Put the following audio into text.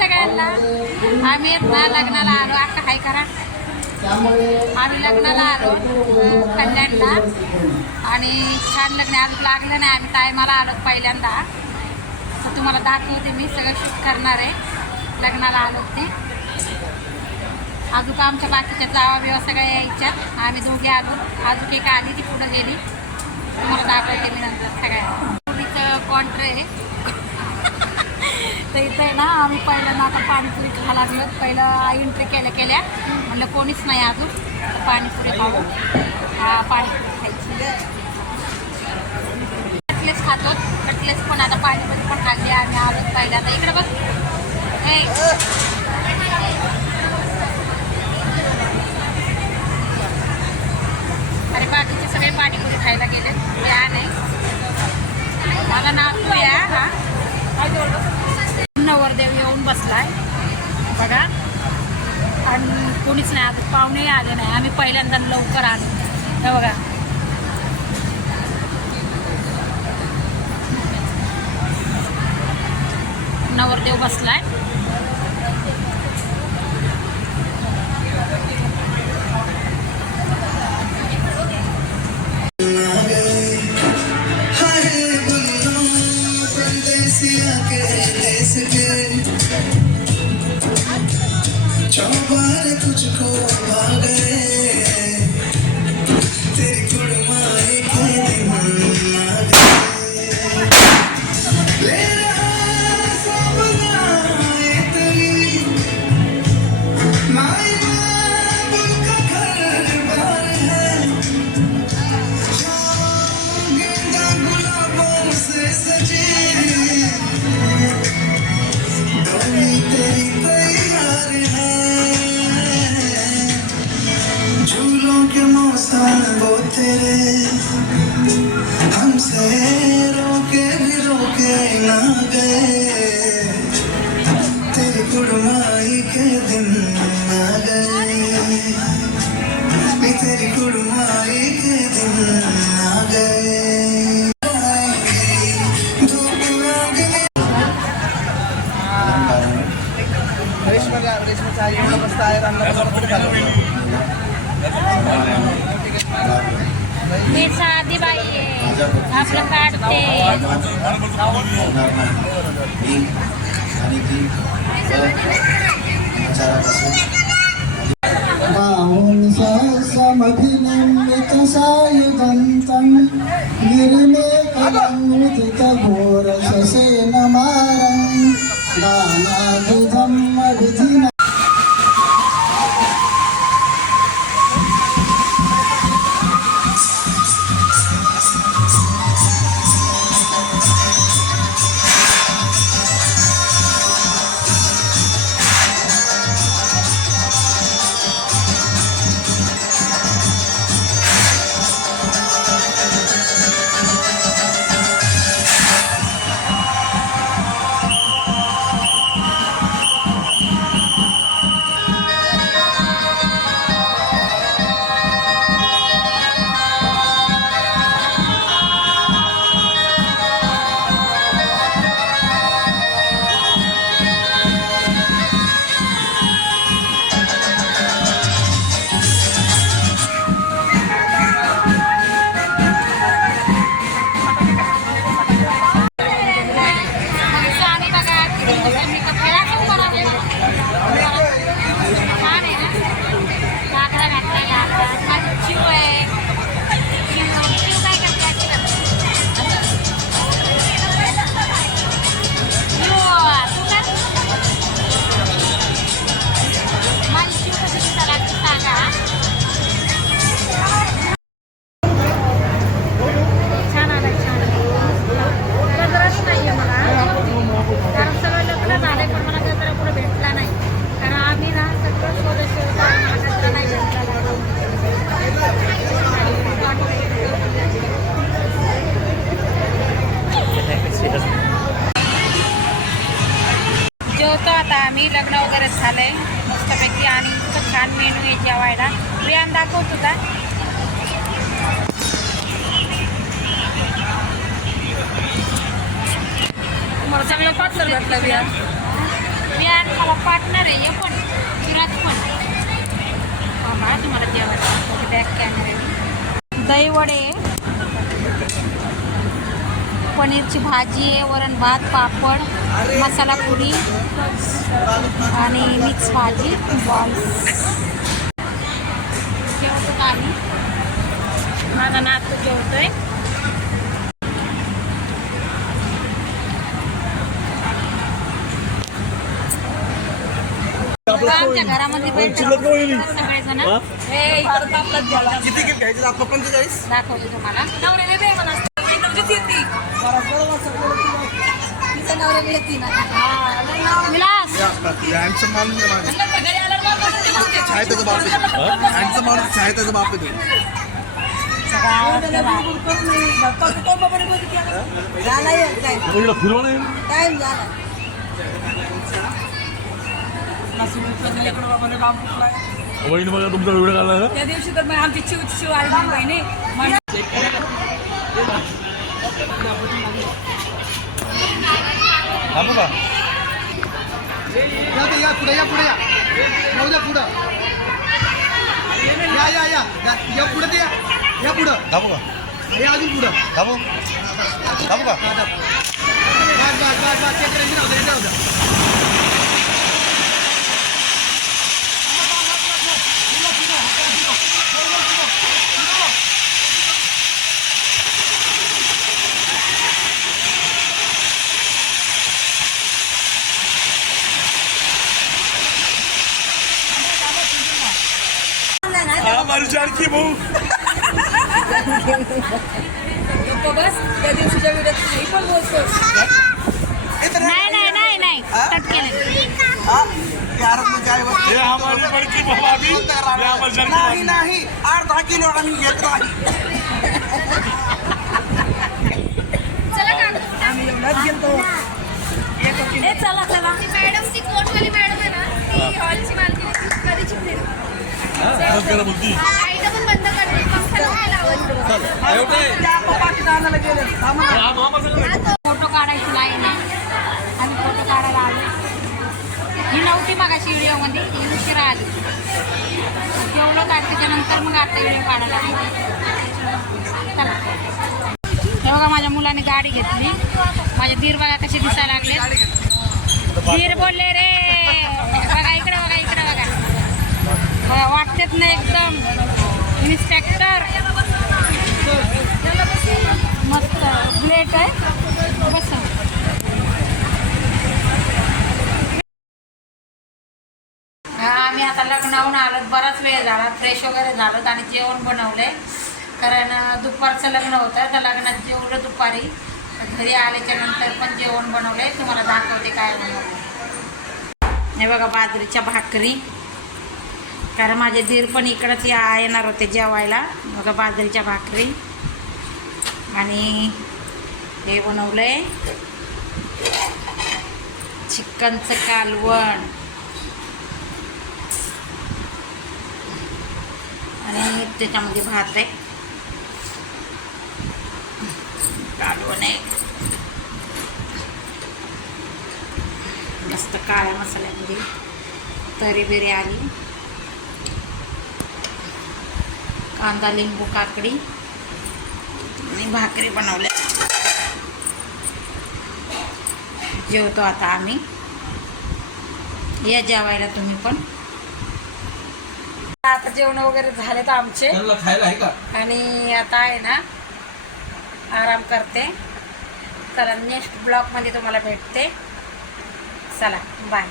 सगळ्यांना. आम्ही ना लग्नाला आलो. आता काय करा, आम्ही लग्नाला आलो कल्याणला आणि छान लग्न अजून लागलं नाही. आम्ही टायमाला आलो पहिल्यांदा. तर तुम्हाला दाखवते मी सगळं शूट करणार आहे. लग्नाला आलो ते अजून आमच्या बाकीच्या जावा बिवा सगळ्या यायच्या. आम्ही दोघे आलो. अजून एक आली ती पुढं गेली. तुम्हाला दाखवते मी नंतर सगळ्या. पुढीचं कॉन्ट्रे आहे तर इथं आहे ना. आम्ही पहिल्यांदा आता पाणीपुरी खायला लागलो. पहिलं एंट्री केल्या म्हणलं कोणीच नाही अजून. तर पाणीपुरी खाऊ. पाणीपुरी खायची. कटलेस खातो. कटलेस पण आता पाणीपुरी पण खाल्ली. आम्ही आलो पहिल्यांदा. इकडे बघ. हे अरे बाकीचे सगळे पाणीपुरी खायला गेले. या नाही मला नातू या. हा नवरदेव येऊन बसलाय बघा. आणि कोणीच नाही आता. पाहुणे आले नाही. आम्ही पहिल्यांदा लवकर आलो. हे बघा नवरदेव बसलाय. तुझको भागे तेरी कुड़माई के दिन आ गए ले रहा सब आए तेरी माई बाप का घर बार है गेंदा गुलाबों से सजी डोली तेरी तैयार है झूलों के मौसम वो तेरे हमसे रोके भी रोके ना गए तेरी कुड़माई के दिन आ गए तेरी कुड़माई के दिन आ गए मी साधी बाई आहे. आपलं काढते. समभिनिमित सायुधन्तं गिरिमे कलमुदित घोरशसेन मारं गानाभिधम् अभिधिना. जेवतो आता आम्ही. लग्न वगैरे झालंय मस्तपैकी आणि इतकं छान मेनू आहे जेवायला. बियान दाखव तुझा. तुम्हाला चांगलं पार्सल भेटलं बियान. बियान लागणार आहे. हे पण चिरात पण मला तुम्हाला जेवायला बॅक कॅमेरा. दही वडे, पनीरची भाजी आहे, वरण भात, पापड, मसाला पुरी आणि मिक्स भाजी, बॉल्स. जेवतो का आम्ही? माझा नातू जेवतोय. आमच्या घरामध्ये सगळेजण किती गिफ्ट घ्यायचे आपलं 45 दाखवते तुम्हाला. विलास हँडसम माणूस छायताचा बाप हँडसम माणूस छायताचा बाप आहे वहीन बघा तुमचा व्हिडिओ काढला त्या दिवशी तर आमची शिव आली बहिणी थांबू का या पुढे या पुढे या जाऊ द्या पुढं या पुढे ते या पुढं थांबू का हे अजून पुढं थांबू थांबू का हमारी जानकी भाऊ बस त्या दिवशीच्या व्हिडिओत काही पण बोलतो. नाही कट केलं. हे हमारी बडकी भाभी हे हमारी जानकी भाभी नाही 8-10 किलो आम्ही घेत नाही आम्ही एवढाच गेलतो. चला मॅडम ती कोटवाली मॅडम आहे ना ती हॉलची मालकी कधीची फिर बस करा बोलती आईला पण बंद करते पंखा लावायला आवडतो. पाकिस्तानाला गेले फोटो काढायची लाईन आहे. आम्ही फोटो काढायला आलो. ही नव्हती मागाशी व्हिडिओमध्ये, ही उशिरा आली. जेवढं काढते त्यानंतर मग आता व्हिडिओ काढायला लागली. चला हे बघा माझ्या मुलाने गाडी घेतली. माझे दीर बघा कसे दिसायला लागले. दीर बोलले रे बघा इकडे बघा इकडे बघा वाटतेच ना एकदम इन्स्पेक्टर. मस्त प्लेट आहे बस. आम्ही आता लग्नाहून आलो. बराच वेळ झाला. फ्रेश वगैरे झालो आणि जेवण बनवलंय. कारण दुपारचं लग्न होतं तर लग्नात जेवलं दुपारी. घरी आल्याच्या नंतर पण जेवण बनवलंय. तुम्हाला दाखवते काय बनवलं. हे बघा बाजरीच्या भाकरी. कारण माझे दीर पण इकडंच येणार होते जेवायला. बघा बाजरीच्या भाकरी आणि हे बनवलंय चिकनचं कालवण आणि त्याच्यामध्ये भात आहे. कालवण आहे मस्त काळ्या मसाल्यामध्ये. तरी बिरी आली. कांदा लिंबू काकडी आणि भाकरी बनवल्या. जेवतो आता आम्ही. या जेवायला तुम्ही पण. आता जेवण वगैरे झाले तर आमचे खायला आहे का आणि आता आहे ना आराम करते. चला नेक्स्ट ब्लॉगमध्ये तुम्हाला भेटते. चला बाय.